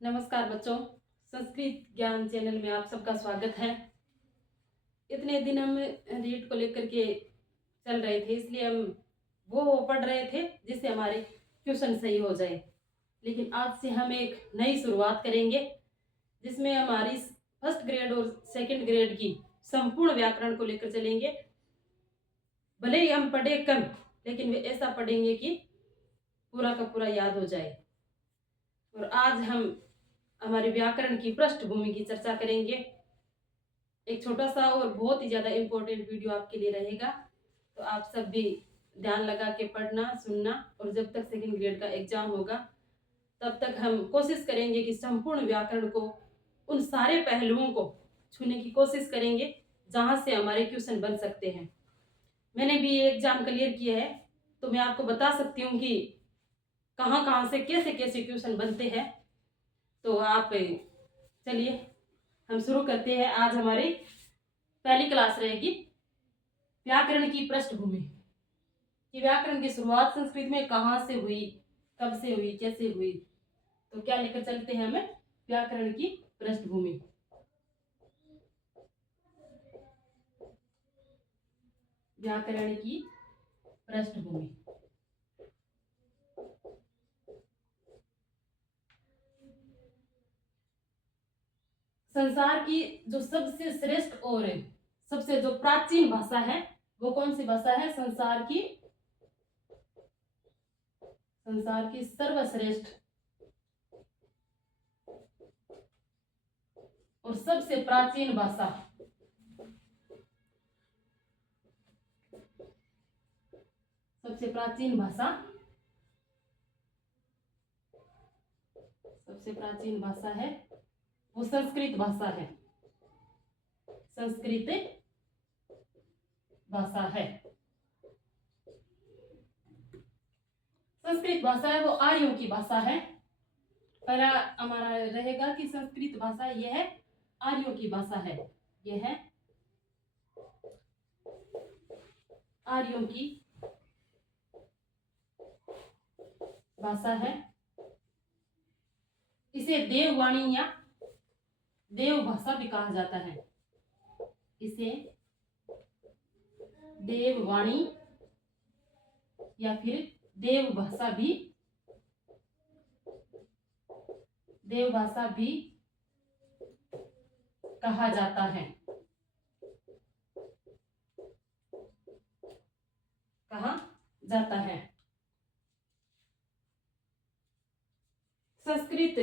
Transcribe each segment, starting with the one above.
नमस्कार बच्चों, संस्कृत ज्ञान चैनल में आप सबका स्वागत है। इतने दिन हम रीड को लेकर के चल रहे थे, इसलिए हम वो पढ़ रहे थे जिससे हमारे क्वेश्चन सही हो जाए। लेकिन आज से हम एक नई शुरुआत करेंगे जिसमें हमारी फर्स्ट ग्रेड और सेकंड ग्रेड की संपूर्ण व्याकरण को लेकर चलेंगे। भले ही हम पढ़े कम, लेकिन वे ऐसा पढ़ेंगे कि पूरा का पूरा याद हो जाए। और आज हम हमारे व्याकरण की पृष्ठभूमि की चर्चा करेंगे। एक छोटा सा और बहुत ही ज़्यादा इम्पोर्टेंट वीडियो आपके लिए रहेगा, तो आप सब भी ध्यान लगा के पढ़ना सुनना। और जब तक सेकंड ग्रेड का एग्जाम होगा तब तक हम कोशिश करेंगे कि संपूर्ण व्याकरण को, उन सारे पहलुओं को छूने की कोशिश करेंगे जहाँ से हमारे क्वेश्चन बन सकते हैं। मैंने भी ये एग्जाम क्लियर किया है, तो मैं आपको बता सकती हूँ कि कहाँ कहाँ से कैसे कैसे क्वेश्चन बनते हैं। तो आप चलिए हम शुरू करते हैं। आज हमारी पहली क्लास रहेगी व्याकरण की पृष्ठभूमि, कि व्याकरण की शुरुआत संस्कृत में कहाँ से हुई, कब से हुई, कैसे हुई। तो क्या लेकर चलते हैं हमें, व्याकरण की पृष्ठभूमि। व्याकरण की पृष्ठभूमि। संसार की जो सबसे श्रेष्ठ और सबसे जो प्राचीन भाषा है वो कौन सी भाषा है? संसार की सर्वश्रेष्ठ और सबसे प्राचीन भाषा, सबसे प्राचीन भाषा, सबसे प्राचीन भाषा है वो संस्कृत भाषा है। संस्कृत भाषा है। संस्कृत भाषा है वो आर्यों की भाषा है। पहला हमारा रहेगा कि संस्कृत भाषा यह है आर्यों की भाषा है। यह है आर्यों की भाषा है। इसे देववाणी या देव भाषा भी कहा जाता है। इसे देववाणी या फिर देव भाषा भी कहा जाता है। कहा जाता है। संस्कृत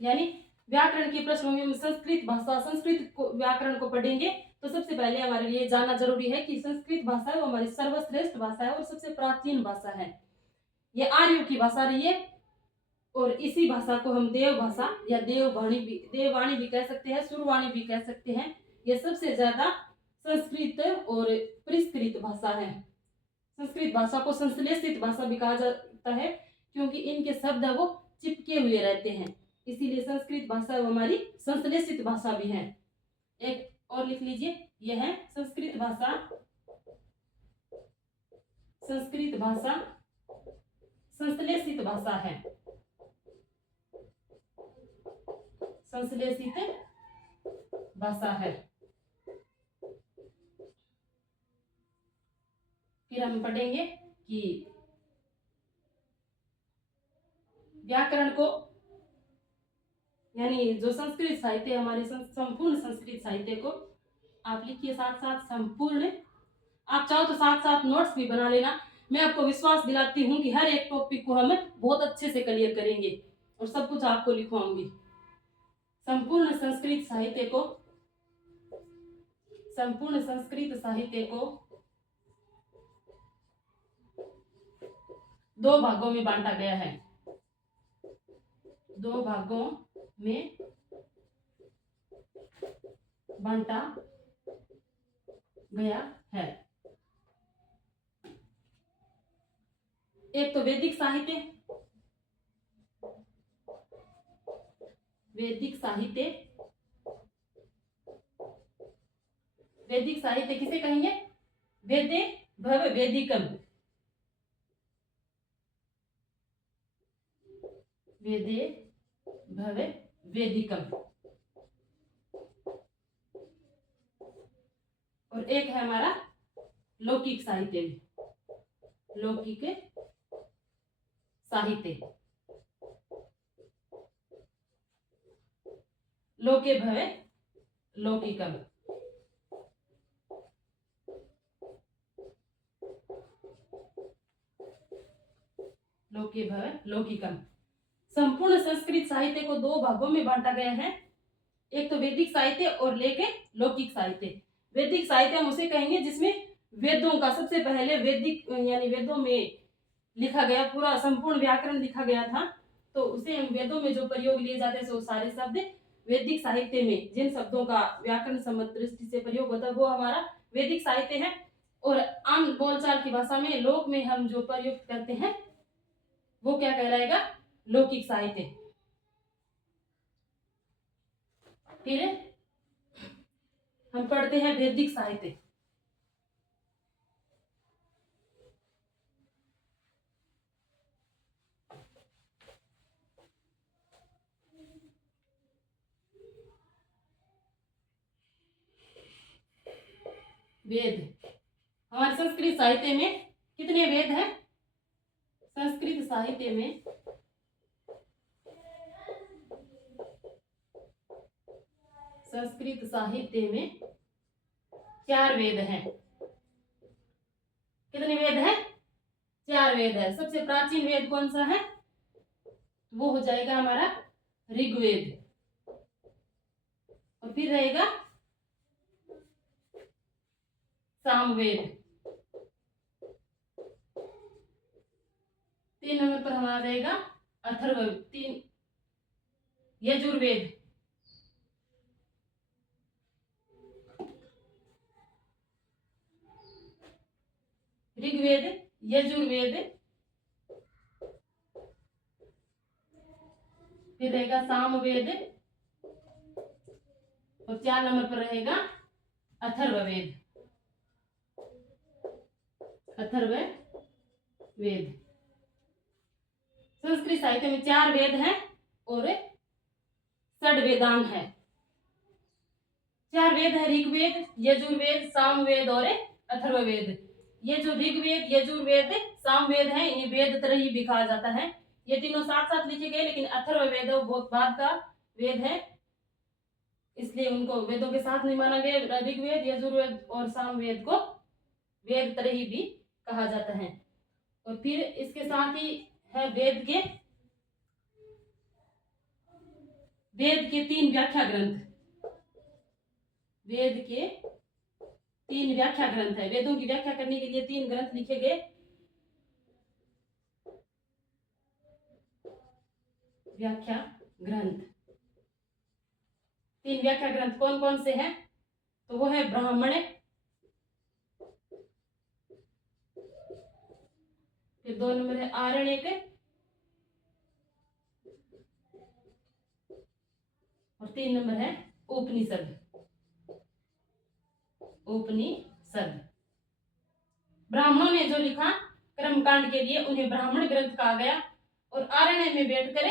यानी व्याकरण की पृष्ठभूमि में संस्कृत भाषा, संस्कृत व्याकरण को पढ़ेंगे तो सबसे पहले हमारे लिए जानना जरूरी है कि संस्कृत भाषा है वो हमारी सर्वश्रेष्ठ भाषा है और सबसे प्राचीन भाषा है। ये आर्यों की भाषा रही है और इसी भाषा को हम देव भाषा या देववाणी भी कह सकते हैं, सुरवाणी भी कह सकते हैं। ये सबसे ज्यादा संस्कृत और परिष्कृत भाषा है। संस्कृत भाषा को संश्लेषित भाषा भी कहा जाता है क्योंकि इनके शब्द है वो चिपके हुए रहते हैं, इसीलिए संस्कृत भाषा वो हमारी संश्लेषित भाषा भी है। एक और लिख लीजिए, यह है संस्कृत भाषा। संस्कृत भाषा संश्लेषित भाषा है। संश्लेषित भाषा है। फिर हम पढ़ेंगे कि व्याकरण को यानी जो संस्कृत साहित्य हमारे संपूर्ण संस्कृत साहित्य को आप लिखिए साथ साथ संपूर्ण। आप चाहो तो साथ साथ नोट्स भी बना लेना। मैं आपको विश्वास दिलाती हूँ कि हर एक टॉपिक को हम बहुत अच्छे से क्लियर करेंगे और सब कुछ आपको लिखवाऊंगी। संपूर्ण संस्कृत साहित्य को, संपूर्ण संस्कृत साहित्य को दो भागों में बांटा गया है। दो भागों में बांटा गया है। एक तो वैदिक साहित्य, वैदिक साहित्य, वैदिक साहित्य किसे कहेंगे? वेदे भव वेदिकम, वेदे भवे वेदिकम। और एक है हमारा लौकिक साहित्य में, लौकिक साहित्य, लोके भवे लौकिकम। लोके भवे लौकिकम। संपूर्ण संस्कृत साहित्य को दो भागों में बांटा गया है, एक तो वैदिक साहित्य और लेके लौकिक साहित्य। वैदिक साहित्य हम उसे कहेंगे जिसमें वेदों का सबसे पहले वैदिक यानी वेदों में लिखा गया पूरा संपूर्ण व्याकरण लिखा गया था, तो उसे हम वेदों में जो प्रयोग लिए जाते हैं वो सारे शब्द वैदिक साहित्य में जिन शब्दों का व्याकरण सम्मत दृष्टि से प्रयोग होता है वो हमारा वैदिक साहित्य है। और आम बोलचाल की भाषा में लोक में हम जो प्रयोग करते हैं वो क्या कहलाएगा, लौकिक साहित्य। फिर हम पढ़ते हैं वैदिक साहित्य। वेद हमारे संस्कृत साहित्य में कितने वेद हैं? संस्कृत साहित्य में संस्कृत साहित्य में 4 वेद हैं। कितने वेद हैं? 4 वेद है। सबसे प्राचीन वेद कौन सा है? वो हो जाएगा हमारा ऋग्वेद। और फिर रहेगा सामवेद। 3 नंबर पर हमारा रहेगा अथर्ववेद। 3 यजुर्वेद। ऋग्वेद, यजुर्वेद, फिर रहेगा सामवेद और 4 नंबर पर रहेगा अथर्ववेद। अथर्ववेद। संस्कृत साहित्य में 4 वेद हैं और 6 वेदांग है। 4 वेद है, ऋग्वेद, यजुर्वेद, सामवेद और अथर्ववेद। ये जो ऋग्वेद, यजुर्वेद, सामवेद है इन्हें वेद त्रयी भी कहा जाता है। ये तीनों साथ साथ लिखे गए, लेकिन अथर्ववेद बहुत बाद का वेद है, इसलिए उनको वेदों के साथ नहीं माना गया। ऋग्वेद, यजुर्वेद और सामवेद को वेद त्रयी भी कहा जाता है। और फिर इसके साथ ही है वेद के 3 व्याख्या ग्रंथ। वेद के 3 व्याख्या ग्रंथ है। वेदों की व्याख्या करने के लिए 3 ग्रंथ लिखे गए। व्याख्या ग्रंथ 3 व्याख्या ग्रंथ कौन कौन से हैं? तो वो है ब्राह्मण, फिर 2 नंबर है आरण्यक और 3 नंबर है उपनिषद। उपनिषद ब्राह्मणों ने जो लिखा कर्मकांड के लिए उन्हें ब्राह्मण ग्रंथ कहा गया। और आरण्य में बैठकर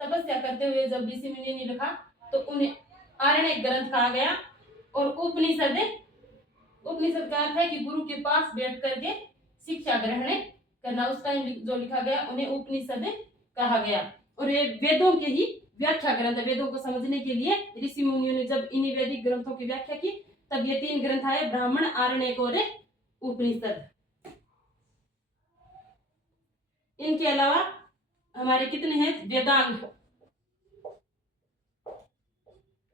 तपस्या करते हुए जब ऋषि मुनि ने लिखा तो उन्हें आरण्य ग्रंथ कहा गया। और उपनिषद का अर्थ है कि गुरु के पास बैठ करके शिक्षा ग्रहण करना, उस टाइम जो लिखा गया उन्हें उपनिषद कहा गया। और ये वेदों के ही व्याख्या ग्रंथ है। वेदों को समझने के लिए ऋषि मुनियों ने जब इन वैदिक ग्रंथों की व्याख्या की तब ये 3 ग्रंथ आए, ब्राह्मण, आरण्यक और उपनिषद। इनके अलावा हमारे कितने हैं वेदांग?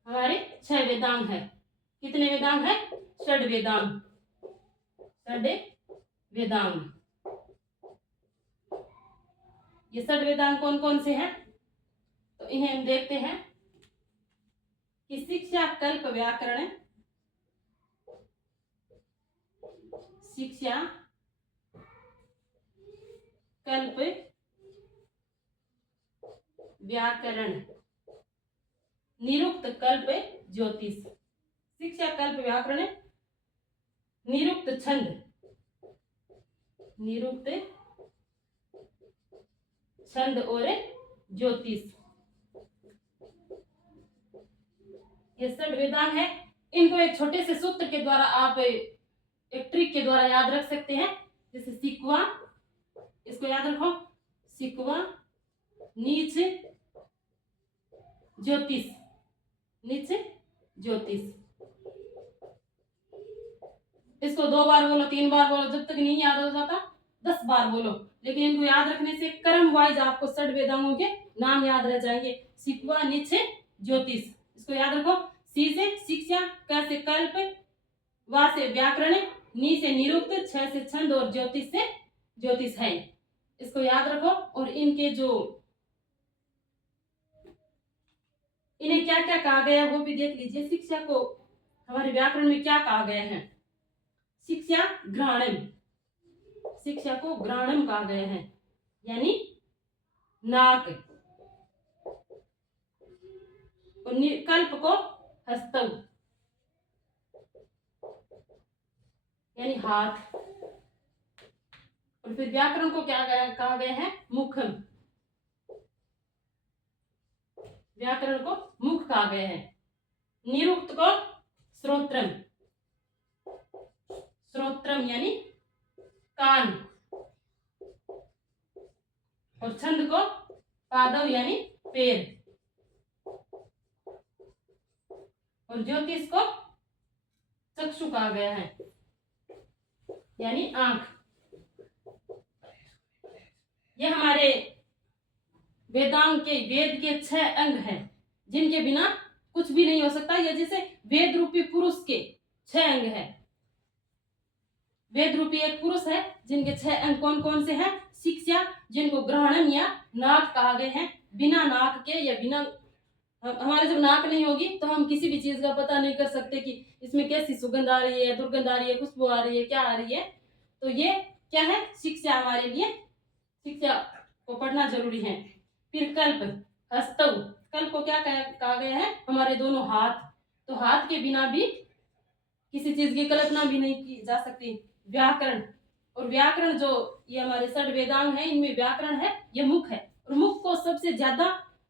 हमारे 6 वेदांग है। कितने वेदांग है? 6 वेदांग। 6 वेदांग। ये 6 वेदांग कौन कौन से हैं? तो इन्हें हम देखते हैं कि शिक्षा, कल्प, व्याकरण, शिक्षा, कल्प, व्याकरण, निरुक्त, कल्प, ज्योतिष। शिक्षा, कल्प, व्याकरण, निरुक्त, छंद, निरुक्त, छंद और ज्योतिष। ये षड वेदांग है। इनको एक छोटे से सूत्र के द्वारा आप एक ट्रिक के द्वारा याद रख सकते हैं। जैसे सिक्वा, इसको याद रखो, सिक्वा नीच ज्योतिष, नीच ज्योतिष। इसको 2 बार बोलो, 3 बार बोलो, जब तक नहीं याद हो जाता 10 बार बोलो, लेकिन इनको याद रखने से क्रम वाइज आपको षड वेदांगों के नाम याद रह जाएंगे। सिक्वा नीच ज्योतिष, इसको याद रखो। सी से शिक्षा, क से कल्प, वा से व्याकरण, नी से निरुक्त, छ से छंद और ज्योतिष से ज्योतिष है। इसको याद रखो। और इनके जो इन्हें क्या क्या कहा गया है वो भी देख लीजिए। शिक्षा को हमारे व्याकरण में क्या कहा गया है? शिक्षा घ्राणम, शिक्षा को घ्राणम कहा गया है, यानी नाक। और कल्प को हस्तव, यानी हाथ। और फिर व्याकरण को क्या कहा गया है? मुखम, व्याकरण को मुख कहा गया है। निरुक्त को श्रोत्रम, श्रोत्रम यानी कान। और छंद को पादव यानी पैर। और ज्योतिष को चक्षु कहा गया है, यानी आंख। ये हमारे वेदांग के वेद के 6 अंग हैं, जिनके बिना कुछ भी नहीं हो सकता। ये जैसे वेद रूपी पुरुष के 6 अंग हैं। वेद रूपी एक पुरुष है जिनके 6 अंग कौन कौन से हैं? शिक्षा, जिनको ग्रहणम या नाक कहा गए हैं। बिना नाक के या बिना, हमारे जब नाक नहीं होगी तो हम किसी भी चीज का पता नहीं कर सकते कि इसमें कैसी सुगंध आ रही है, दुर्गंध आ रही है, खुशबू आ रही है, क्या आ रही है। तो ये क्या है? शिक्षा हमारे लिए, शिक्षा को पढ़ना जरूरी है। फिर कल्प, हस्तव, कल्प को क्या कहा गया है? हमारे दोनों हाथ। तो हाथ के बिना भी किसी चीज की कल्पना भी नहीं की जा सकती। व्याकरण, और व्याकरण जो ये हमारे षड वेदांग है, इनमें व्याकरण है, ये मुख है। और मुख को सबसे ज्यादा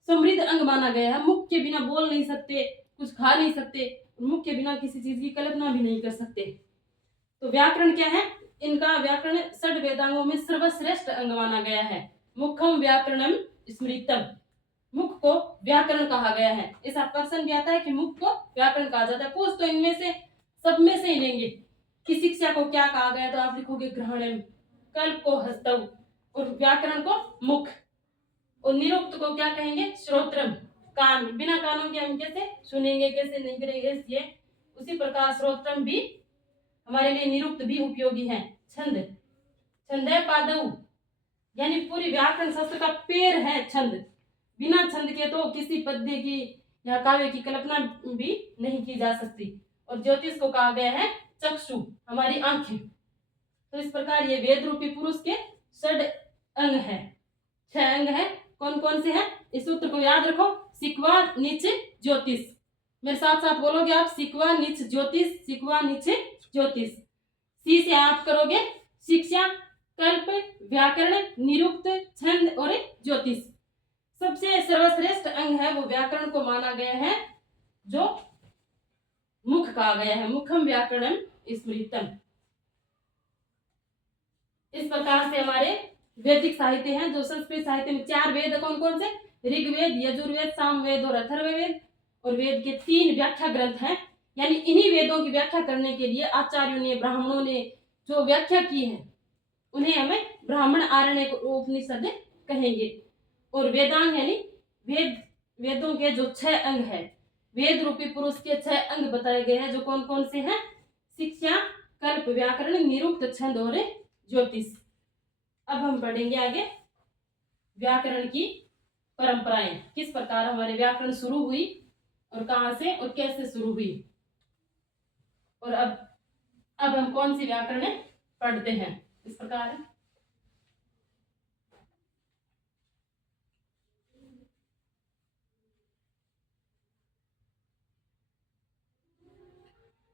समृद्ध अंग माना गया है। मुख के बिना बोल नहीं सकते, कुछ खा नहीं सकते, मुख के बिना किसी चीज की कल्पना भी नहीं कर सकते। तो व्याकरण क्या है? इनका व्याकरण षड वेदांगों में सर्वश्रेष्ठ अंग माना गया है। मुखम व्याकरणम स्मृतम, मुख को व्याकरण कहा गया है। ऐसा प्रश्न भी आता है कि मुख को व्याकरण कहा जाता है। पूछ तो इनमें से सब में से ही लेंगे कि शिक्षा को क्या कहा गया, तो आप लिखोगे ग्रहणम, कल्प को हस्तव, और व्याकरण को मुख, और निरुक्त को क्या कहेंगे? श्रोत्रम, कान। बिना कानों के हम कैसे सुनेंगे, कैसे नहीं करेंगे? इसलिए उसी प्रकार श्रोत्रम भी हमारे लिए निरुक्त भी उपयोगी है। छंद, छंद है पादव, यानी पूरी व्याकरण शास्त्र का पैर है छंद। बिना छंद के तो किसी पद्य की या काव्य की कल्पना भी नहीं की जा सकती। और ज्योतिष को कहा गया है चक्षु, हमारी आंखें। तो इस प्रकार ये वेद रूपी पुरुष के 6 अंग है, 6 अंग है। कौन कौन से हैं? इस सूत्र को याद रखो। सिक्वा नीच ज्योतिष, मेरे साथ साथ बोलोगे आप, सिक्वा नीच ज्योतिष, सिक्वा नीच ज्योतिष। सी से आप करोगे शिक्षा, कल्प, व्याकरण, निरुक्त, छंद और ज्योतिष। सबसे सर्वश्रेष्ठ अंग है वो व्याकरण को माना गया है, जो मुख कहा गया है। मुखम व्याकरणम स्मृतम। इस प्रकार से हमारे वैदिक साहित्य हैं। जो संस्कृत साहित्य में 4 वेद कौन कौन से? ऋग्वेद, यजुर्वेद, सामवेद और अथर्ववेद। और वेद के 3 व्याख्या ग्रंथ हैं। यानी इन्हीं वेदों की व्याख्या करने के लिए आचार्यों ने, ब्राह्मणों ने जो व्याख्या की है, उन्हें हमें ब्राह्मण आरण्यक उपनिषद कहेंगे। और वेदांग यानी वेदों के जो 6 अंग है, वेद रूपी पुरुष के 6 अंग बताए गए हैं, जो कौन कौन से हैं? शिक्षा, कल्प, व्याकरण, निरुक्त, छंद और ज्योतिष। अब हम पढ़ेंगे आगे व्याकरण की परंपराएं, किस प्रकार हमारे व्याकरण शुरू हुई और कहां से और कैसे शुरू हुई। और अब हम कौन सी व्याकरण पढ़ते हैं। इस प्रकार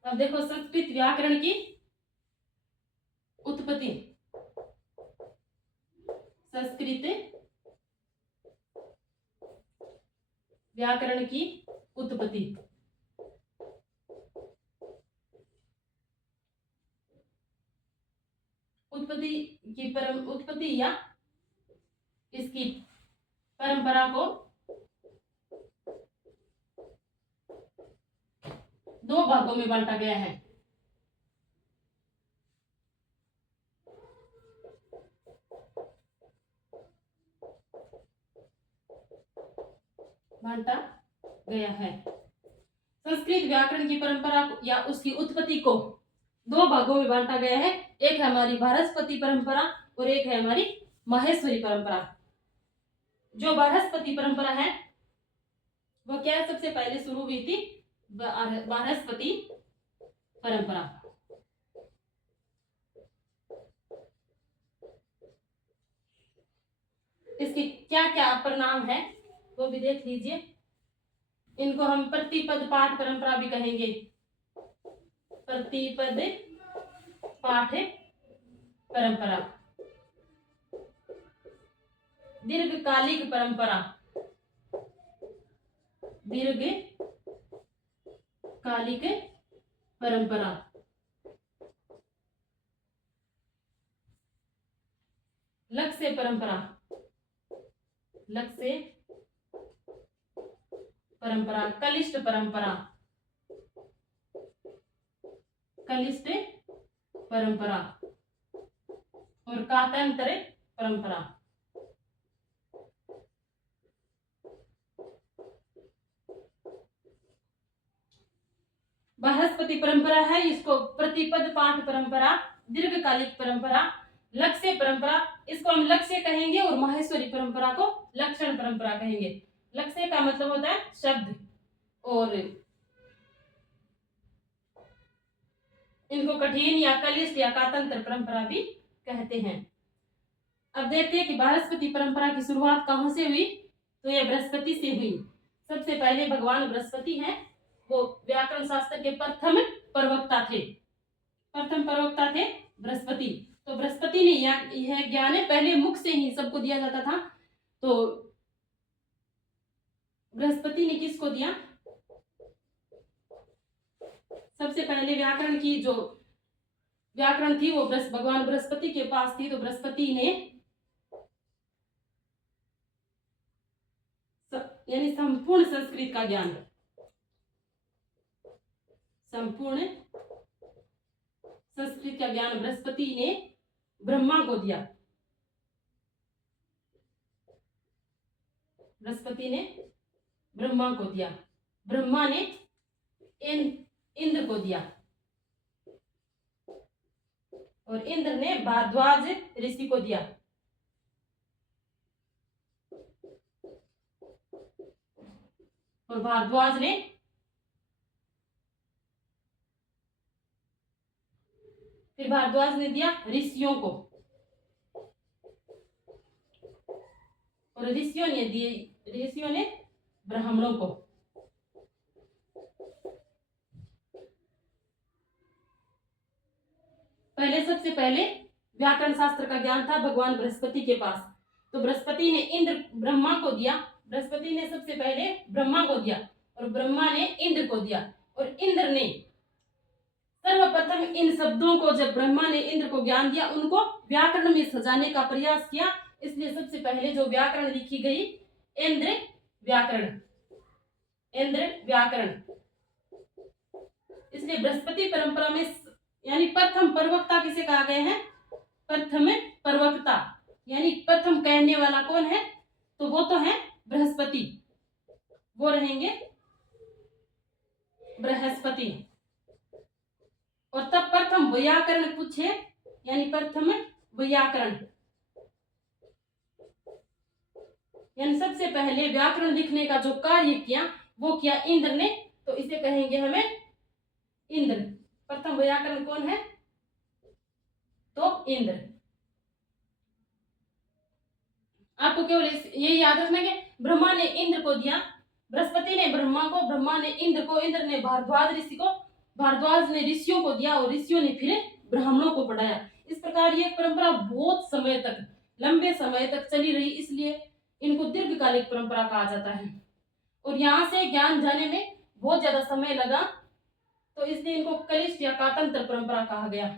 अब देखो संस्कृत व्याकरण की उत्पत्ति। संस्कृत व्याकरण की उत्पत्ति। की परम उत्पत्ति या इसकी परंपरा को दो भागों में बांटा गया है। बांटा गया है। संस्कृत व्याकरण की परंपरा या उसकी उत्पत्ति को दो भागों में बांटा गया है। एक है हमारी बृहस्पति परंपरा और एक है हमारी माहेश्वरी परंपरा। जो बृहस्पति परंपरा है वो क्या है, सबसे पहले शुरू हुई थी बृहस्पति परंपरा। इसके क्या क्या अपर नाम है वो भी देख लीजिए। इनको हम प्रतिपद पाठ परंपरा भी कहेंगे। प्रतिपद पाठ परंपरा, दीर्घकालिक परंपरा, दीर्घकालिक परंपरा, लक्ष्य परंपरा, लक्ष्य परंपरा, कलिष्ट परंपरा, कलिष्ट परंपरा और कातांतर परंपरा। बृहस्पति परंपरा है, इसको प्रतिपद पाठ परंपरा, दीर्घकालिक परंपरा, लक्ष्य परंपरा, इसको हम लक्ष्य कहेंगे और माहेश्वरी परंपरा को लक्षण परंपरा कहेंगे। लक्ष्य का मतलब होता है शब्द और इनको कठिन या कलिष्ठ या कातांतर परंपरा भी कहते हैं। अब देखते हैं कि बृहस्पति परंपरा की शुरुआत कहां से हुई। तो यह बृहस्पति से हुई। सबसे पहले भगवान बृहस्पति हैं, वो व्याकरण शास्त्र के प्रथम प्रवक्ता थे। प्रथम प्रवक्ता थे बृहस्पति। तो बृहस्पति ने यह ज्ञान पहले मुख से ही सबको दिया जाता था। तो बृहस्पति ने किसको दिया, सबसे पहले व्याकरण की जो व्याकरण थी वो भगवान बृहस्पति के पास थी। तो बृहस्पति ने यानी संपूर्ण संस्कृत का ज्ञान, संपूर्ण संस्कृत का ज्ञान बृहस्पति ने ब्रह्मा को दिया। बृहस्पति ने ब्रह्मा को दिया, ब्रह्मा ने इंद्र को दिया और इंद्र ने भारद्वाज ऋषि को दिया। और भारद्वाज ने दिया ऋषियों को और ऋषियों ने ब्राह्मणों को। सबसे पहले व्याकरण शास्त्र का ज्ञान था भगवान बृहस्पति के पास। तो बृहस्पति ने इंद्र ब्रह्मा को दिया। बृहस्पति ने सबसे पहले ब्रह्मा को दिया और ब्रह्मा ने इंद्र को दिया। और इंद्र ने सर्वप्रथम इन शब्दों को, जब ब्रह्मा ने इंद्र को ज्ञान दिया, उनको व्याकरण में सजाने का प्रयास किया। इसलिए सबसे पहले जो व्याकरण लिखी गई इंद्र व्याकरण, इंद्र व्याकरण। इसलिए बृहस्पति परंपरा में यानी प्रथम प्रवक्ता किसे कहा गया है, प्रथम प्रवक्ता यानी प्रथम कहने वाला कौन है, तो वो तो है बृहस्पति, वो रहेंगे बृहस्पति। और तब प्रथम व्याकरण पूछे यानी प्रथम व्याकरण यानी सबसे पहले व्याकरण लिखने का जो कार्य किया वो किया इंद्र ने। तो इसे कहेंगे हमें इंद्र। प्रथम व्याकरण कौन है, तो इंद्र। आपको केवल ये याद रखना कि ब्रह्मा ने इंद्र को दिया, बृहस्पति ने ब्रह्मा को, ब्रह्मा ने इंद्र को, इंद्र ने भारद्वाज ऋषि को, भारद्वाज ने ऋषियों को दिया और ऋषियों ने फिर ब्राह्मणों को पढ़ाया। इस प्रकार ये परंपरा बहुत समय तक, लंबे समय तक चली रही। इसलिए इनको दीर्घकालिक परंपरा कहा जाता है। और यहाँ से ज्ञान जाने में बहुत ज्यादा समय लगा, तो इसलिए इनको कलिष्ठ या कातंत्र परंपरा कहा गया।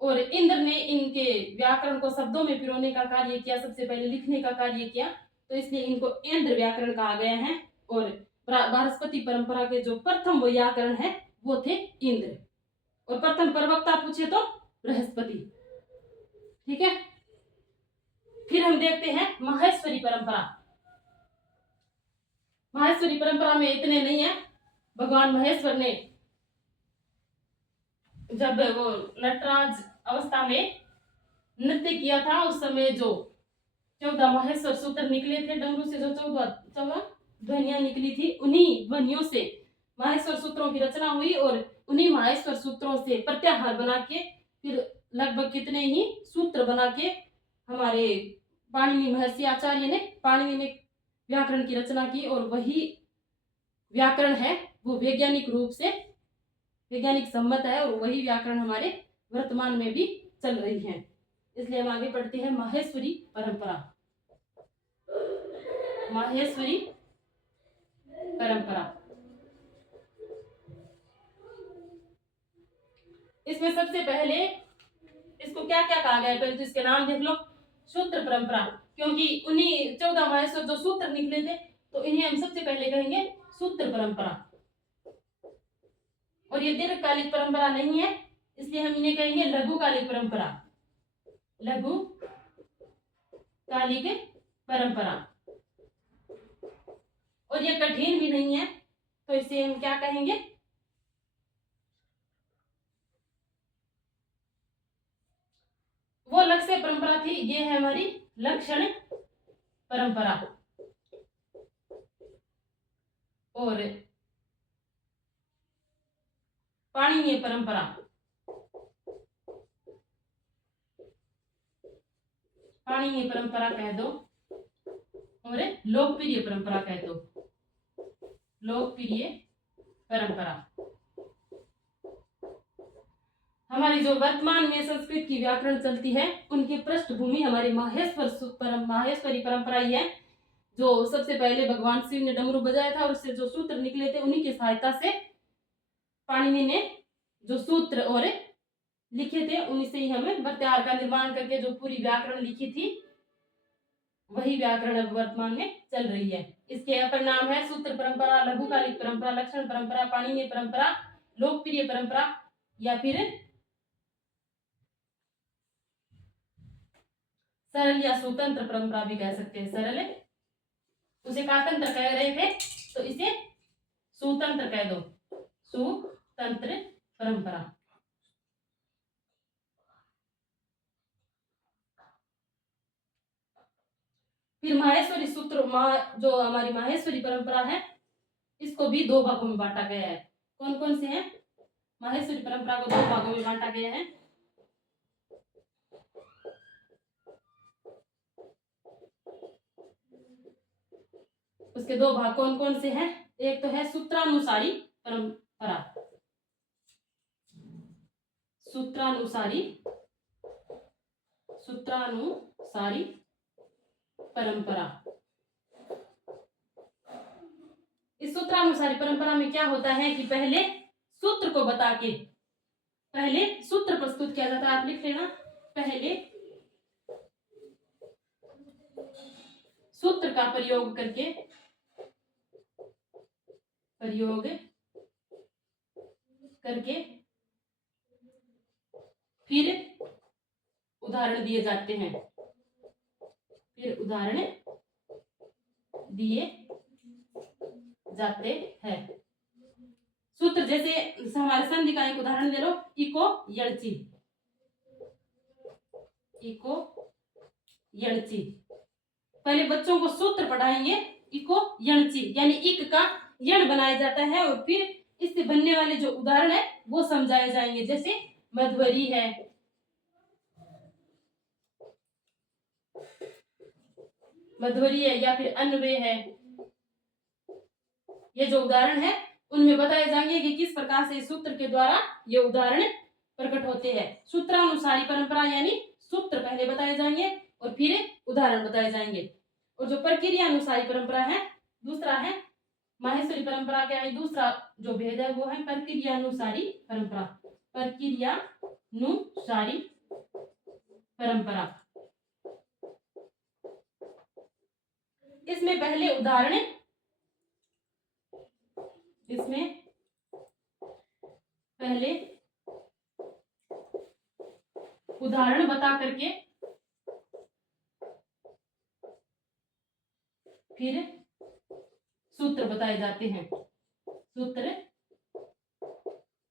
और इंद्र ने इनके व्याकरण को शब्दों में पिरोने का कार्य किया, सबसे पहले लिखने का कार्य किया, तो इसलिए इनको इंद्र व्याकरण कहा गया है। और बृहस्पति परंपरा के जो प्रथम व्याकरण है वो थे इंद्र, और प्रथम प्रवक्ता पूछे तो बृहस्पति। ठीक है, फिर हम देखते हैं माहेश्वरी परंपरा। माहेश्वरी परंपरा में इतने नहीं है, भगवान महेश्वर ने जब वो नटराज अवस्था में नृत्य किया था उस समय जो 14 माहेश्वर सूत्र निकले थे डमरू से, जो 14 ध्वनियां निकली थी, उन्हीं ध्वनियों से माहेश्वर सूत्रों की रचना हुई, और उन्हीं माहेश्वर सूत्रों से प्रत्याहार बना के फिर लगभग कितने ही सूत्र बना के हमारे पाणिनि महर्षि आचार्य ने, पाणिनि ने व्याकरण की रचना की। और वही व्याकरण है वो वैज्ञानिक रूप से वैज्ञानिक सम्मत है, और वही व्याकरण हमारे वर्तमान में भी चल रही है। इसलिए हम आगे पढ़ते हैं माहेश्वरी परंपरा। माहेश्वरी परंपरा, इसमें सबसे पहले इसको क्या क्या कहा गया है, पहले तो इसके नाम देख लो। सूत्र परंपरा, क्योंकि उन्हीं 14 माहेश्वर जो सूत्र निकले थे, तो इन्हें हम सबसे पहले कहेंगे सूत्र परंपरा। और ये दीर्घकालिक परंपरा नहीं है, इसलिए हम इन्हें कहेंगे लघुकालिक परंपरा। लघुकालिक परंपरा, और ये कठिन भी नहीं है, तो इसे हम क्या कहेंगे, वो लक्ष्य परंपरा थी, ये है हमारी लक्षण परंपरा। और पाणिनीय परंपरा, पाणिनीय परंपरा कह दो, और लोकप्रिय परंपरा कह दो, लोकप्रिय परंपरा। हमारी जो वर्तमान में संस्कृत की व्याकरण चलती है उनकी पृष्ठभूमि हमारी माहेश्वरी परंपरा ही है, जो सबसे पहले भगवान शिव ने डमरू बजाया था, और उससे जो सूत्र निकले थे उन्हीं की सहायता से पाणिनि ने जो सूत्र और लिखे थे उन्हीं से ही हमें प्रत्याहार का निर्माण करके जो पूरी व्याकरण लिखी थी वही व्याकरण अब वर्तमान में चल रही है। इसके अपर नाम है सूत्र परंपरा, लघुकालिक परंपरा, लक्षण परंपरा, पाणिनीय परंपरा, लोकप्रिय परंपरा, या फिर सरल या स्वतंत्र परंपरा भी कह सकते हैं। सरल उसे कातंत्र कह रहे थे, तो इसे स्वतंत्र कह दो, स्वतंत्र परंपरा। फिर माहेश्वरी सूत्र, जो हमारी माहेश्वरी परंपरा है, इसको भी 2 भागों में बांटा गया है। कौन कौन से हैं? माहेश्वरी परंपरा को 2 भागों में बांटा गया है। उसके 2 भाग कौन कौन से हैं? एक तो है सूत्रानुसारी परंपरा, सूत्रानुसारी परंपरा। इस सूत्रानुसारी परंपरा में क्या होता है कि पहले सूत्र को बता के पहले सूत्र प्रस्तुत किया जाता है। आप लिख लेना, पहले सूत्र का प्रयोग करके फिर उदाहरण दिए जाते हैं, सूत्र जैसे हमारे संधि का एक उदाहरण ले लो, इको यणची। पहले बच्चों को सूत्र पढ़ाएंगे, इको यणची यानी इक का यण बनाया जाता है, और फिर इससे बनने वाले जो उदाहरण है वो समझाए जाएंगे। जैसे मधुवरी है, या फिर अन्वय है, ये जो उदाहरण है उनमें बताए जाएंगे कि किस प्रकार से सूत्र के द्वारा ये उदाहरण प्रकट होते हैं। सूत्रानुसारी परंपरा यानी सूत्र पहले बताए जाएंगे और फिर उदाहरण बताए जाएंगे। और जो प्रक्रिया अनुसारी परंपरा है, दूसरा है माहेश्वरी परंपरा का दूसरा जो भेद है वो है प्रक्रिया अनुसारी परंपरा। प्रक्रिया अनुसारी परंपरा। इसमें पहले उदाहरण, इसमें पहले उदाहरण बता करके फिर सूत्र बताए जाते हैं, सूत्र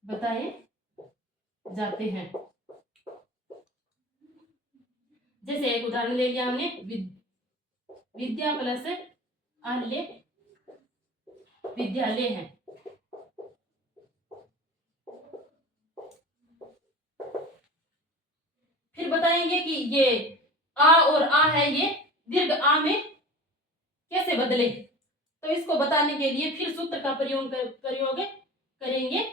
बताए जाते हैं। जैसे एक उदाहरण ले लिया हमने, विद्या प्लस आल्य विद्यालय है। फिर बताएंगे कि ये आ और आ है, ये दीर्घ आ में कैसे बदले। तो इसको बताने के लिए फिर सूत्र का प्रयोग करेंगे।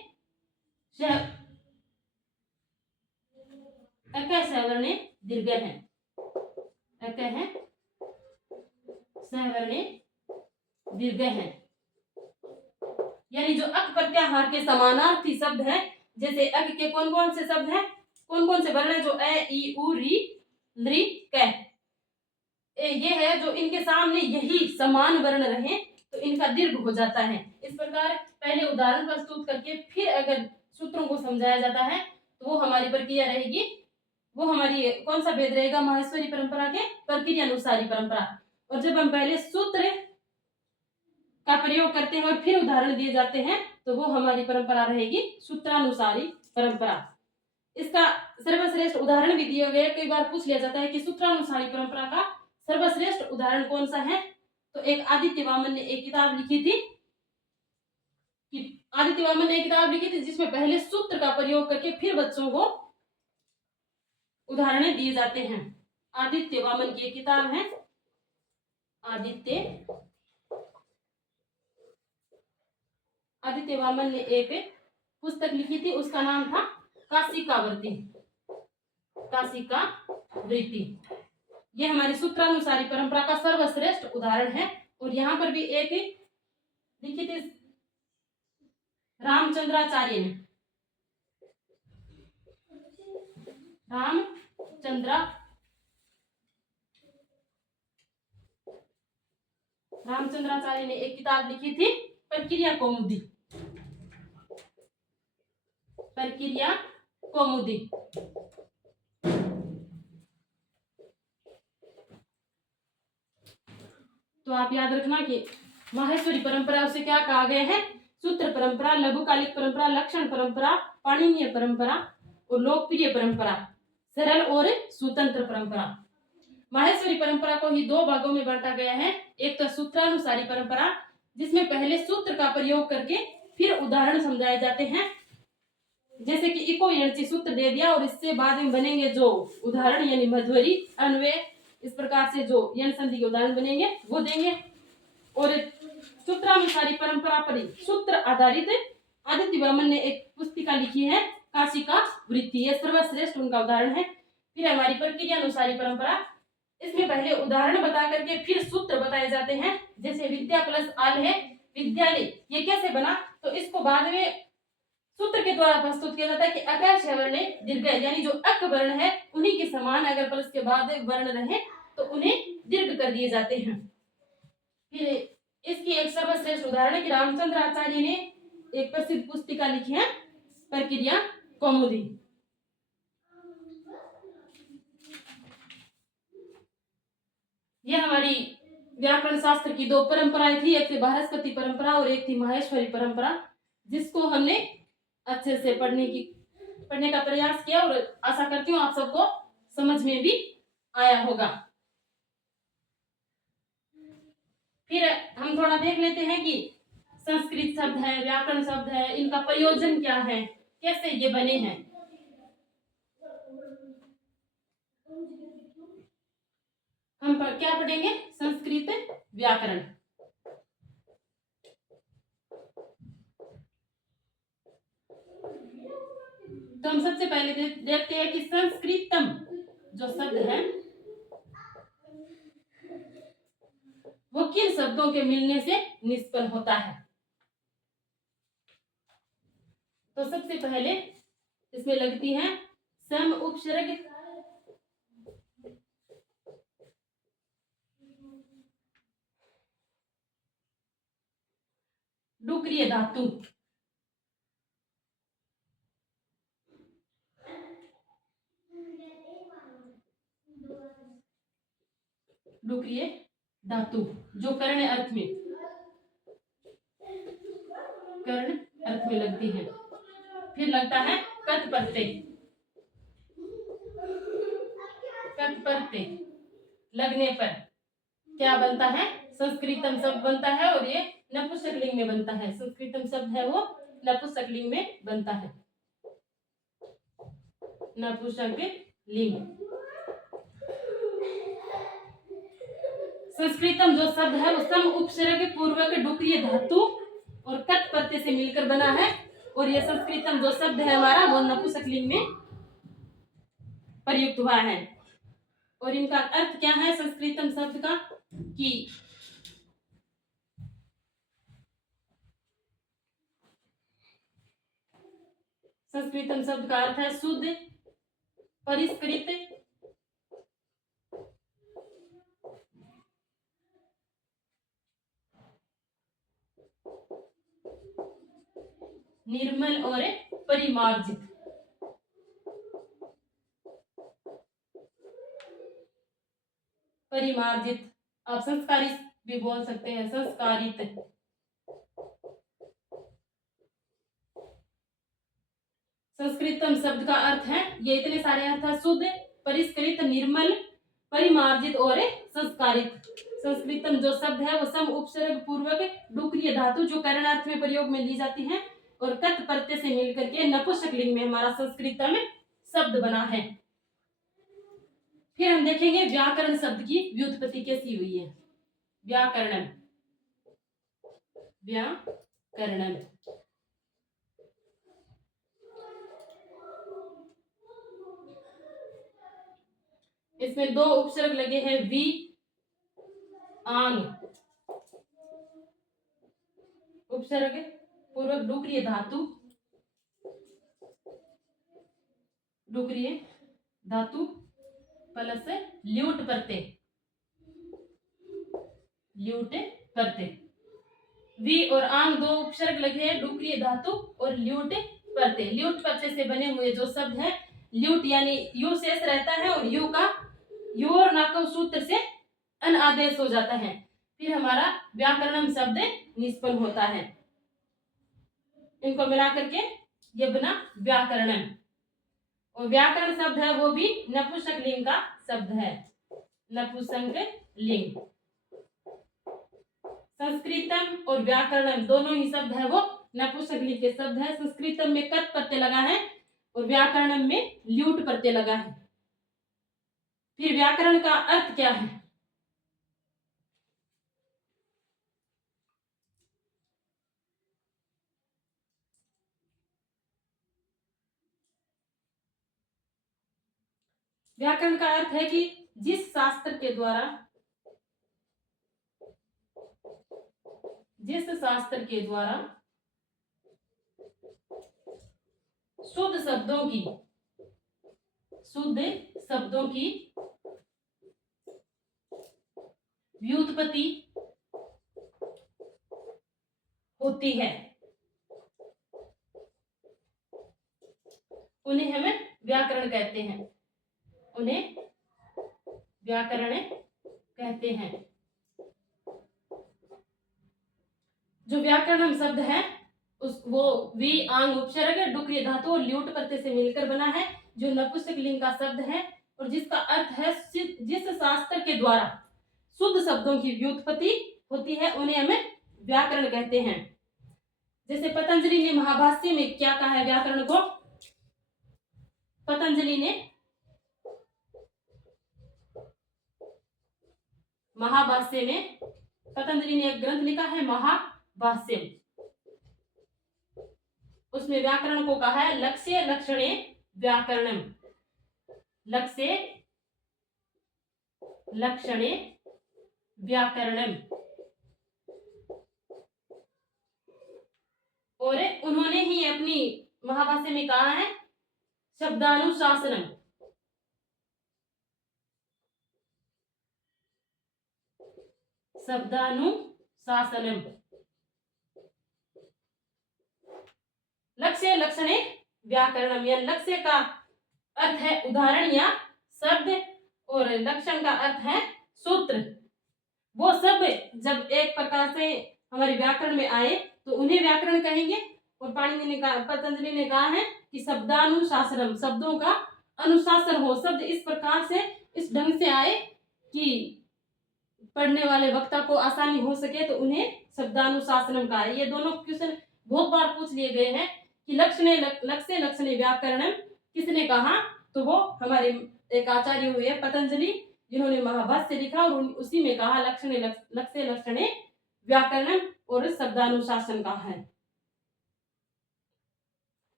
सवर्णे दीर्घ है, सवर्णे दीर्घ है। यानी जो अक प्रत्याहार के समानार्थी शब्द है, जैसे अक के कौन कौन से शब्द हैं, कौन कौन से वर्ण है, जो ए ई उ री लृ क, ये है जो इनके सामने यही समान वर्ण रहे तो इनका दीर्घ हो जाता है। इस प्रकार पहले उदाहरण प्रस्तुत करके फिर अगर सूत्रों को समझाया जाता है तो वो हमारी प्रक्रिया रहेगी। वो हमारी कौन सा भेद रहेगा, माहेश्वरी परंपरा के प्रक्रिया अनुसारी परंपरा। और जब हम पहले सूत्र का प्रयोग करते हैं और फिर उदाहरण दिए जाते हैं तो वो हमारी परंपरा रहेगी सूत्रानुसारी परंपरा। इसका सर्वश्रेष्ठ उदाहरण भी दिया गया। कई बार पूछ लिया जाता है कि सूत्रानुसारी परंपरा का सर्वश्रेष्ठ उदाहरण कौन सा है। तो एक आदित्य वामन ने एक किताब लिखी थी, जिसमें पहले सूत्र का प्रयोग करके फिर बच्चों को उदाहरण दिए जाते हैं। आदित्य वामन की एक किताब है, आदित्य वामन ने एक पुस्तक लिखी थी, उसका नाम था काशिकावृत्ति। ये हमारी सूत्रानुसारी परंपरा का सर्वश्रेष्ठ उदाहरण है। और यहाँ पर भी एक लिखी थी रामचंद्राचार्य ने, रामचंद्राचार्य ने एक किताब लिखी थी प्रक्रिया कौमुदी। तो आप याद रखना कि माहेश्वरी परंपरा से क्या कहा गया है, सूत्र परंपरा, लघुकालिक परंपरा, लक्षण परंपरा, पाणिनीय परंपरा और लोकप्रिय परंपरा, सरल और स्वतंत्र परंपरा। माहेश्वरी परंपरा को ही दो भागों में बांटा गया है। एक तो सूत्रानुसारी परंपरा, जिसमें पहले सूत्र का प्रयोग करके फिर उदाहरण समझाए जाते हैं। जैसे कि इको यणचि सूत्र दे दिया और इससे बाद में बनेंगे जो उदाहरण, यानी मध्वरी, अन्वय, इस प्रकार से जो यण संधि के उदाहरण बनेंगे वो देंगे। और सूत्रानुसारी परंपरा पर सूत्र आधारित आदित्य वामन ने एक पुस्तिका लिखी है, काशिकावृत्ति। ये सर्वश्रेष्ठ उनका उदाहरण है। फिर हमारी प्रक्रिया अनुसारी परंपरा, इसमें पहले उदाहरण बता करके फिर सूत्र बताए जाते हैं। जैसे विद्या प्लस आल है विद्यालय, ये कैसे बना, तो इसको बाद में सूत्र के द्वारा प्रस्तुत किया जाता है कि अकश वर्ण दीर्घ, यानी जो अक वर्ण है उन्हीं के समान अगर प्लस के बाद वर्ण रहे तो उन्हें दीर्घ कर दिए जाते हैं। फिर इसकी एक सर्वश्रेष्ठ उदाहरण है कि रामचंद्र आचार्य ने एक प्रसिद्ध पुस्तिका लिखी है प्रक्रिया कौमुदी। यह हमारी व्याकरण शास्त्र की दो परंपराएं थी, एक थी बृहस्पति परंपरा और एक थी माहेश्वरी परंपरा, जिसको हमने अच्छे से पढ़ने का प्रयास किया और आशा करती हूँ आप सबको समझ में भी आया होगा। फिर हम थोड़ा देख लेते हैं कि संस्कृत शब्द है, व्याकरण शब्द है, इनका प्रयोजन क्या है, कैसे ये बने हैं। हम क्या पढ़ेंगे, संस्कृत व्याकरण। तो हम सबसे पहले देखते हैं कि संस्कृतम जो शब्द है वो किन शब्दों के मिलने से निष्पन्न होता है। तो सबसे पहले इसमें लगती है सम उपसर्ग डुक्रिय धातु, डुक्रिय धातु जो कर्ण अर्थ में लगती है। फिर लगता है कत प्रत्यय, कत प्रत्यय लगने पर क्या बनता है, संस्कृतम शब्द बनता है और ये नपुंसकलिंग में बनता है। संस्कृतम शब्द है वो नपुंसकलिंग में बनता है, नपुंसकलिंग। संस्कृतम जो शब्द है वो सम उपसर्ग पूर्वक डुक्रिय धातु और कट प्रत्यय से मिलकर बना है, और ये संस्कृतम जो शब्द है हमारा वो नपुंसकलिंग में प्रयुक्त हुआ है। और इनका अर्थ क्या है संस्कृतम शब्द का, कि संस्कृतम शब्द का अर्थ है शुद्ध, परिष्कृत, निर्मल और परिमार्जित। परिमार्जित आप संस्कारित भी बोल सकते हैं, संस्कारित। संस्कृतम शब्द का अर्थ है, ये इतने सारे अर्थ है, शुद्ध, परिष्कृत, निर्मल, परिमार्जित और संस्कारित। संस्कृतम जो शब्द है वो सम उपसर्ग पूर्वक डुक्रिय धातु जो करणार्थ में प्रयोग में ली जाती है और कत प्रत्यय से मिलकर के नपुंसकलिंग में हमारा संस्कृतम शब्द बना है। फिर हम देखेंगे व्याकरण शब्द की व्युत्पत्ति कैसी हुई है। व्याकरणम, व्याकरणम इसमें दो उपसर्ग लगे हैं, वी, आंग, उपसर्ग पूर्वक डुक्रिय धातु, डुक्रिय धातु plus lewd Pratyaya, lewd Pratyaya. We और आंग दो उपसर्ग लगे हैं, डुक्रिय धातु और ल्यूट प्रत्यय। ल्यूट प्रत्यय से बने हुए जो शब्द है, ल्यूट यानी यू शेष रहता है और यू का यू और नाकव सूत्र से अन आदेश हो जाता है, फिर हमारा व्याकरणम शब्द निष्पन्न होता है। इनको मिला करके ये बना व्याकरणम। और व्याकरण शब्द है वो भी नपुंसकलिंग का शब्द है, नपुंसकलिंग। संस्कृतम और व्याकरणम दोनों ही शब्द है वो नपुंसकलिंग के शब्द है। संस्कृतम में कत प्रत्यय लगा है और व्याकरणम में ल्यूट प्रत्यय लगा है। फिर व्याकरण का अर्थ क्या है, व्याकरण का अर्थ है कि जिस शास्त्र के द्वारा शुद्ध शब्दों की व्युत्पत्ति होती है, उन्हें हमें व्याकरण कहते हैं, उन्हें व्याकरण कहते हैं। जो व्याकरण शब्द है वो वी, आंग, उपसर्ग, डुक्रिय धातु और ल्यूट प्रत्यय से मिलकर बना है, जो नपुंसकलिंग का शब्द है और जिसका अर्थ है जिस शास्त्र के द्वारा शुद्ध शब्दों की व्युत्पत्ति होती है उन्हें हमें व्याकरण कहते हैं। जैसे पतंजलि ने महाभाष्य में क्या कहा है व्याकरण को, पतंजलि ने महाभाष्य में, पतंजलि ने एक ग्रंथ लिखा है महाभाष्य, उसमें व्याकरण को कहा है लक्ष्य लक्षणे व्याकरणम, लक्ष्य लक्षणे व्याकरणम। और उन्होंने ही अपनी महाभाष्य में कहा है शब्दानुशासनम, शब्दानुशासनम। लक्ष्य लक्षणे व्याकरणम, या लक्ष्य का अर्थ है उदाहरण या शब्द और लक्षण का अर्थ है सूत्र। वो सब जब एक प्रकार से हमारे व्याकरण में आए तो उन्हें व्याकरण कहेंगे। और पाणिनि ने कहा, पतंजलि ने कहा है कि शब्दानुशासनम, शब्दों का अनुशासन हो, शब्द इस प्रकार से इस ढंग से आए कि पढ़ने वाले वक्ता को आसानी हो सके, तो उन्हें शब्दानुशासनम कहा है। ये दोनों क्वेश्चन बहुत बार पूछ लिए गए हैं कि लक्ष्य लक्षणे व्याकरणम किसने कहा, तो वो हमारे एक आचार्य हुए पतंजलि, जिन्होंने महाभाष्य लिखा और उसी में कहा लक्ष्य लक्षणे व्याकरणम और शब्दानुशासन का है।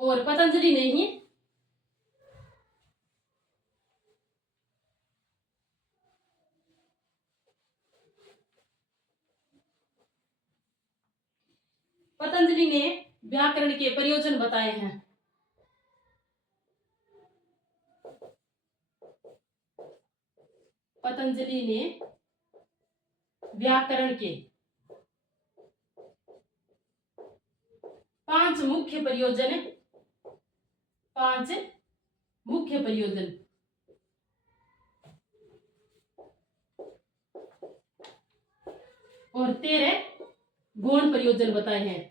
और पतंजलि ने ही पतंजलि ने व्याकरण के प्रयोजन बताए हैं। पतंजलि ने व्याकरण के 5 मुख्य प्रयोजन, 5 मुख्य प्रयोजन और 13 गौण प्रयोजन बताए हैं।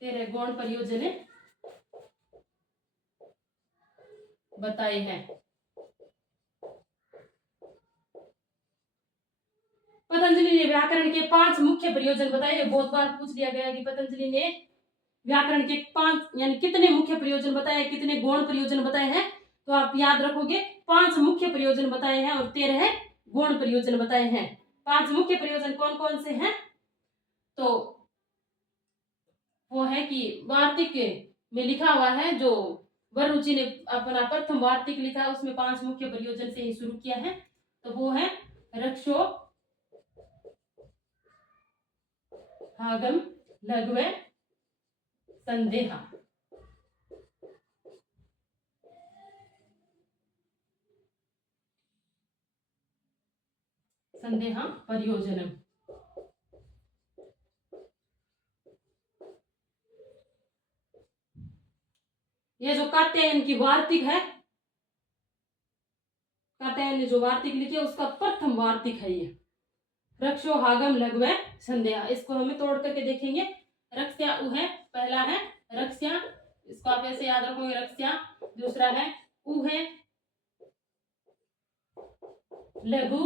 13 गौण प्रयोजन बताए हैं। पतंजलि ने व्याकरण के 5 मुख्य प्रयोजन बताए। बहुत बार पूछ लिया गया कि पतंजलि ने व्याकरण के 5 यानी कितने मुख्य प्रयोजन बताए, कितने गौण प्रयोजन बताए हैं, तो आप याद रखोगे 5 मुख्य प्रयोजन बताए हैं और 13 गौण प्रयोजन बताए हैं। 5 मुख्य प्रयोजन कौन कौन से हैं, तो वो है कि वार्तिक में लिखा हुआ है, जो वरुचि ने अपना प्रथम वार्तिक लिखा है, उसमें 5 मुख्य प्रयोजन से ही शुरू किया है। तो वो है रक्षो, हागम, लघ्व, संदेहा। संदेहा प्रयोजनम। ये जो कात्यायन की वार्तिक है, कात्यायन ने जो वार्तिक लिखी है उसका प्रथम वार्तिक है ये रक्षो, हागम, लघ्व, संदेहा। इसको हमें तोड़ करके देखेंगे। रक्ष्या उ है, पहला है रक्ष्या, इसको आप ऐसे याद रखोगे रक्ष्या। दूसरा है उ है लघु,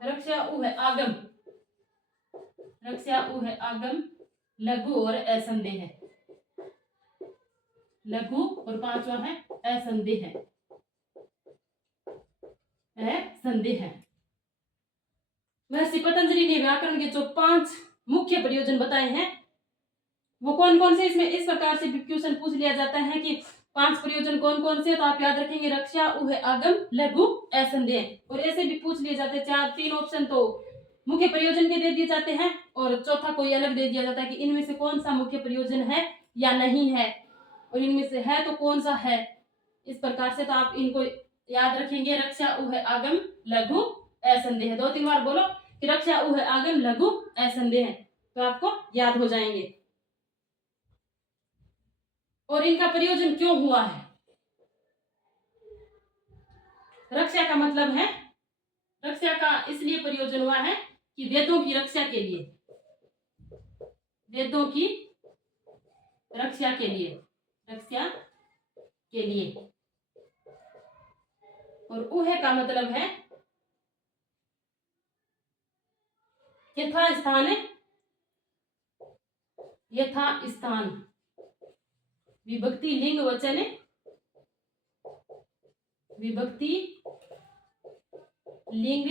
रक्षा उ है आगम, रक्षा उ है आगम, लघु और असंदेह है, लघु और 5वां है असंदेह है, असंदेह है। महर्षि पतंजलि ने व्याकरण के जो 5 मुख्य प्रयोजन बताए हैं वो कौन कौन से, इसमें इस प्रकार से क्वेश्चन पूछ लिया जाता है कि 5 प्रयोजन कौन कौन से, तो आप याद रखेंगे रक्षा, उ है आगम, लघु, असंदेह। और ऐसे भी पूछ लिए जाते हैं 3 ऑप्शन तो मुख्य प्रयोजन के दे दिए जाते हैं और चौथा कोई अलग दे दिया जाता है कि इनमें से कौन सा मुख्य प्रयोजन है या नहीं है, और इनमें से है तो कौन सा है। इस प्रकार से तो आप इनको याद रखेंगे रक्षा, उ है आगम, लघु, असंदेह। 2-3 बार बोलो कि रक्षा, उ है आगम, लघु, असंदेह, तो आपको याद हो जाएंगे। और इनका प्रयोजन क्यों हुआ है। रक्षा का मतलब है, रक्षा का इसलिए प्रयोजन हुआ है कि वेदों की रक्षा के लिए, वेदों की रक्षा के लिए, रक्षा के लिए। और उह का मतलब है यथा स्थान, यथा स्थान, विभक्ति लिंग वचन, विभक्ति लिंग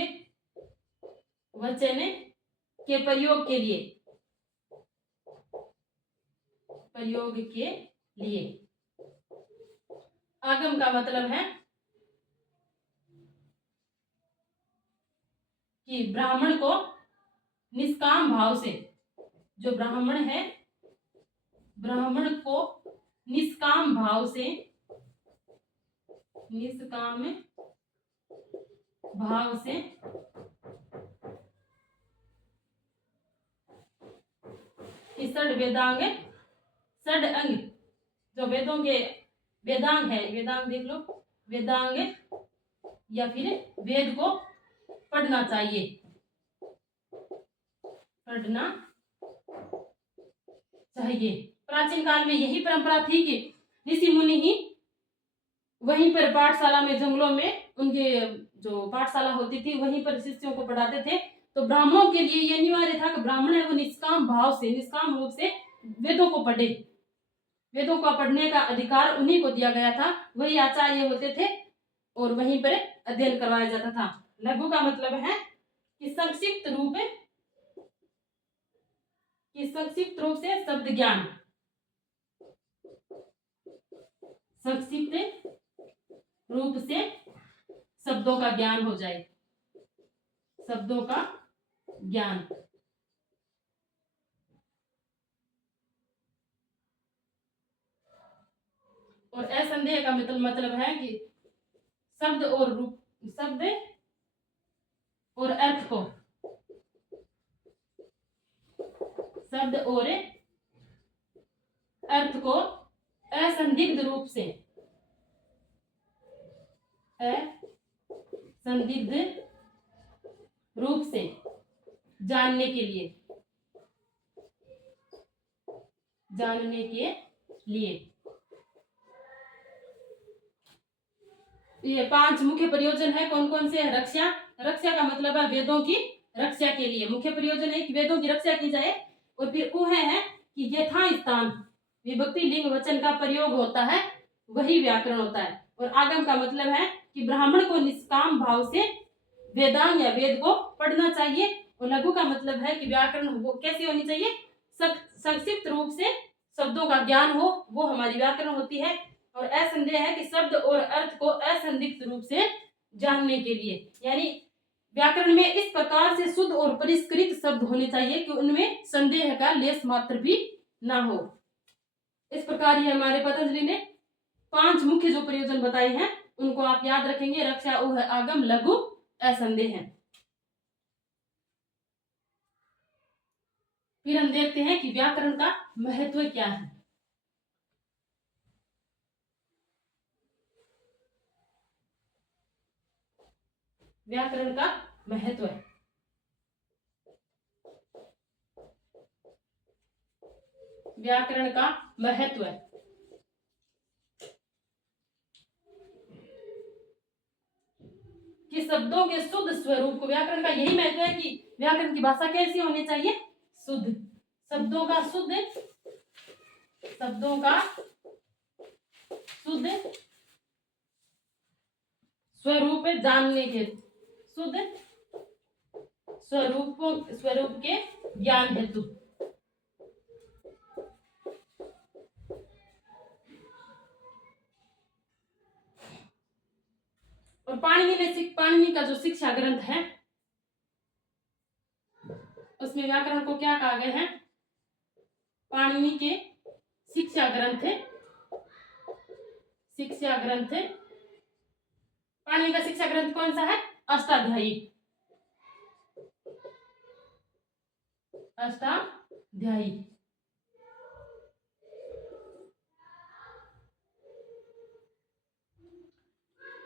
वचन के प्रयोग के लिए, प्रयोग के लिए। आगम का मतलब है कि ब्राह्मण को निष्काम भाव से, जो ब्राह्मण है ब्राह्मण को निष्काम भाव से, निष्काम भाव से षड वेदांग षड अंग, जो वेदों के वेदांग है, वेदांग देख लो, वेदांग या फिर वेद को पढ़ना चाहिए, पढ़ना चाहिए। प्राचीन काल में यही परंपरा थी कि ऋषि मुनि ही वहीं पर पाठशाला में, जंगलों में उनके जो पाठशाला होती थी वहीं पर शिष्यों को पढ़ाते थे। तो ब्राह्मणों के लिए ये अनिवार्य था कि ब्राह्मण है वो निष्काम भाव से, निष्काम रूप से वेदों को पढ़े। वेदों का पढ़ने का अधिकार उन्हीं को दिया गया था, वही आचार्य होते थे और वहीं पर अध्ययन करवाया जाता था। लघु का मतलब है कि संक्षिप्त रूप से शब्द ज्ञान, संक्षिप्त रूप से शब्दों का ज्ञान हो जाए, शब्दों का ज्ञान। और असंदेह का मतलब है कि शब्द और रूप, शब्द और अर्थ को, शब्द और अर्थ को असंदिग्ध रूप से, असंदिग्ध रूप से जानने के लिए, ये 5 मुख्य प्रयोजन है। कौन कौन से? रक्षा, रक्षा का मतलब है वेदों की रक्षा के लिए मुख्य प्रयोजन है कि वेदों की रक्षा की जाए। और फिर ऊह है कि यथास्थान विभक्ति लिंग वचन का प्रयोग होता है, वही व्याकरण होता है। और आगम का मतलब है कि ब्राह्मण को निष्काम भाव से वेदांग या वेद को पढ़ना चाहिए। और लघु का मतलब है कि व्याकरण वो कैसी होनी चाहिए? संक्षिप्त रूप से शब्दों का ज्ञान हो, वो हमारी व्याकरण होती है। और असंदेह है कि शब्द और अर्थ को असंदिग्ध रूप से जानने के लिए, यानी व्याकरण में इस प्रकार से शुद्ध और परिष्कृत शब्द होने चाहिए कि उनमें संदेह का लेश मात्र भी ना हो। इस प्रकार ही हमारे पतंजलि ने 5 मुख्य जो प्रयोजन बताए हैं उनको आप याद रखेंगे। रक्षा, ऊह, आगम, लघु, असंदेह है। फिर हम देखते हैं कि व्याकरण का महत्व क्या है। व्याकरण का महत्व है, व्याकरण का महत्व है। कि शब्दों के शुद्ध स्वरूप को, व्याकरण का यही महत्व है कि व्याकरण की भाषा कैसी होनी चाहिए? शुद्ध, शब्दों का शुद्ध स्वरूप जानने के, शुद्ध स्वरूप के ज्ञान हेतु। और पाणिनि का जो शिक्षा ग्रंथ है उसमें व्याकरण को क्या कहा गया है? पाणिनि के शिक्षा ग्रंथ, पाणिनि का शिक्षा ग्रंथ कौन सा है? अष्टाध्यायी।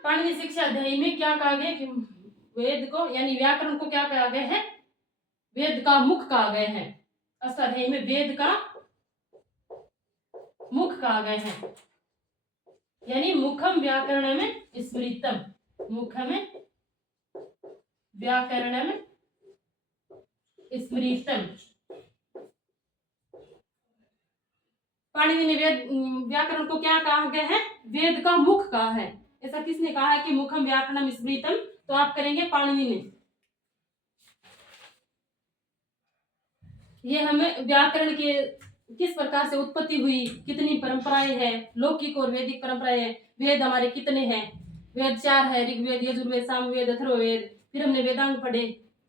पाणिनि शिक्षा अध्याय में क्या कहा गया कि वेद को, यानी व्याकरण को क्या कहा गया है? वेद का मुख कहा गया है। अष्टाध्यायी में वेद का मुख कहा गया है, यानी मुखम व्याकरणम स्मृतम, मुखम व्याकरणम स्मृतम। पाणिनि ने व्याकरण को क्या कहा गया है? वेद का मुख कहा है। ऐसा किसने कहा है कि मुखम व्याकरणम स्मृतम? तो आप करेंगे पाणिनि ने। ये हमें व्याकरण के किस प्रकार से उत्पत्ति हुई, कितनी परंपराएं हैं, लौकिक और वैदिक परंपराएं हैं, वेद हमारे कितने हैं? वेद 4 है, ऋग्वेद, यजुर्वेद, सामवेद, अथर्ववेद। फिर हमने वेदांग पढ़े,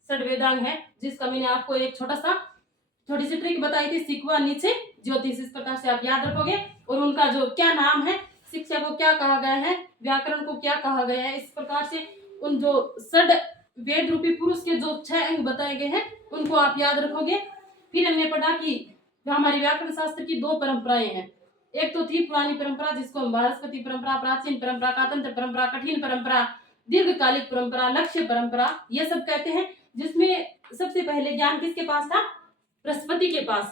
6 वेदांग है, जिसका मैंने आपको एक छोटी सी ट्रिक बताई थी, सिक्वा नीचे ज्योतिष। इस प्रकार से आप याद रखोगे। और उनका जो क्या नाम है, शिक्षा को क्या कहा गया है, व्याकरण को क्या कहा गया है, इस प्रकार से उन जो षड वेद रूपी पुरुष के जो 6 अंग बताए गए हैं उनको आप याद रखोगे। फिर हमने पढ़ा कि हमारी व्याकरण शास्त्र की 2 परंपराएं हैं। एक तो थी पुरानी परंपरा जिसको हम बृहस्पति परंपरा, प्राचीन परंपरा, कातंत्र परंपरा, कठिन परंपरा, दीर्घकालिक परंपरा, लक्ष्य परंपरा ये सब कहते हैं, जिसमें सबसे पहले ज्ञान किसके पास था? बृहस्पति के पास।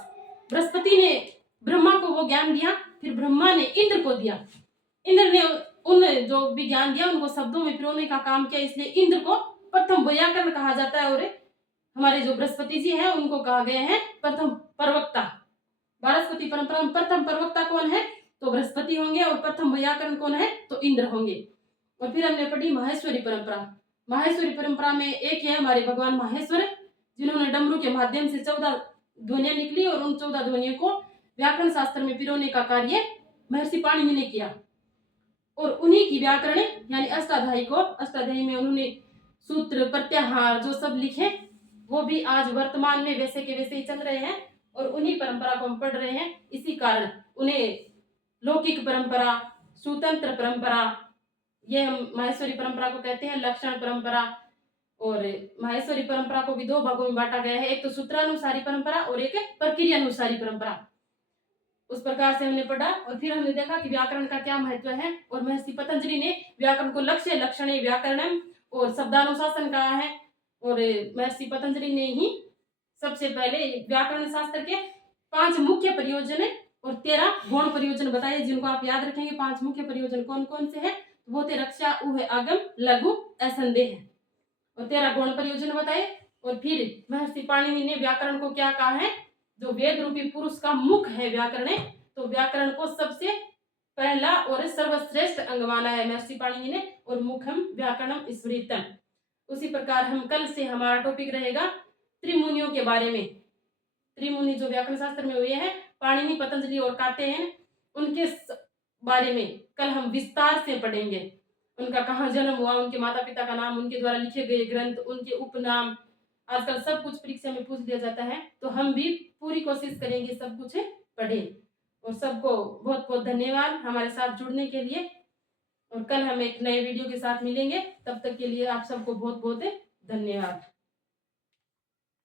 बृहस्पति ने ब्रह्मा को वो ज्ञान दिया, फिर ब्रह्मा ने इंद्र को दिया। इंद्र ने उन जो भी ज्ञान दिया उनको शब्दों में पिरोने का काम किया, इसलिए इंद्र को प्रथम वैयाकरण कहा जाता है। और हमारे जो बृहस्पति जी हैं उनको कहा गया है प्रथम प्रवक्ता। बृहस्पति परंपरा में प्रथम प्रवक्ता कौन है? तो बृहस्पति होंगे। और प्रथम वैयाकरण कौन है? तो इंद्र होंगे। और फिर हमने पढ़ी माहेश्वरी परंपरा। माहेश्वरी परंपरा में एक है हमारे भगवान माहेश्वर, जिन्होंने डमरू के माध्यम से 14 ध्वनियां निकली और उन 14 ध्वनियों को व्याकरण शास्त्र में पिरोने का कार्य महर्षि पाणिनि ने किया। और उन्हीं की व्याकरण यानी अष्टाध्यायी में उन्होंने सूत्र, प्रत्याहार जो सब लिखे वो भी आज वर्तमान में वैसे के वैसे ही चल रहे हैं और उन्हीं परंपरा को हम पढ़ रहे हैं। इसी कारण उन्हें लौकिक परंपरा, स्वतंत्र परंपरा, ये हम माहेश्वरी परंपरा को कहते हैं, लक्षण परंपरा। और माहेश्वरी परंपरा को भी 2 भागों में बांटा गया है, एक तो सूत्रानुसारी परंपरा और एक प्रक्रियानुसारी परंपरा। उस प्रकार से हमने पढ़ा। और फिर हमने देखा कि व्याकरण का क्या महत्व है। और महर्षि पतंजलि ने व्याकरण को लक्ष्य, लक्षणे, व्याकरणम और शब्दानुशासन कहा है। और महर्षि पतंजलि ने ही सबसे पहले व्याकरण शास्त्र के 5 मुख्य प्रयोजन और 13 गौण प्रयोजन बताए, जिनको आप याद रखेंगे। 5 मुख्य प्रयोजन कौन कौन से हैं? वो थे रक्षा, ऊह, आगम, लघु, असंदेह। और 13 गौण प्रयोजन बताए। और फिर महर्षि पाणिनि ने व्याकरण को क्या कहा है? जो वेद रूपी पुरुष का मुख है व्याकरण है, तो व्याकरण को सबसे पहला और सर्वश्रेष्ठ अंग माना है महर्षि पाणिनि ने। और मुखम व्याकरणम स्मृतम। उसी प्रकार हम कल से हमारा टॉपिक रहेगा त्रिमुनियों के बारे में। त्रिमुनि जो व्याकरण शास्त्र में हुए हैं, पाणिनि, पतंजलि और कात्यायन, उनके बारे में कल हम विस्तार से पढ़ेंगे। उनका कहाँ जन्म हुआ, उनके माता पिता का नाम, उनके द्वारा लिखे गए ग्रंथ, उनके उपनाम, आजकल सब कुछ परीक्षा में पूछ लिया जाता है, तो हम भी पूरी कोशिश करेंगे सब कुछ पढ़ें। और सबको बहुत बहुत धन्यवाद हमारे साथ जुड़ने के लिए। और कल हम एक नए वीडियो के साथ मिलेंगे, तब तक के लिए आप सबको बहुत बहुत धन्यवाद।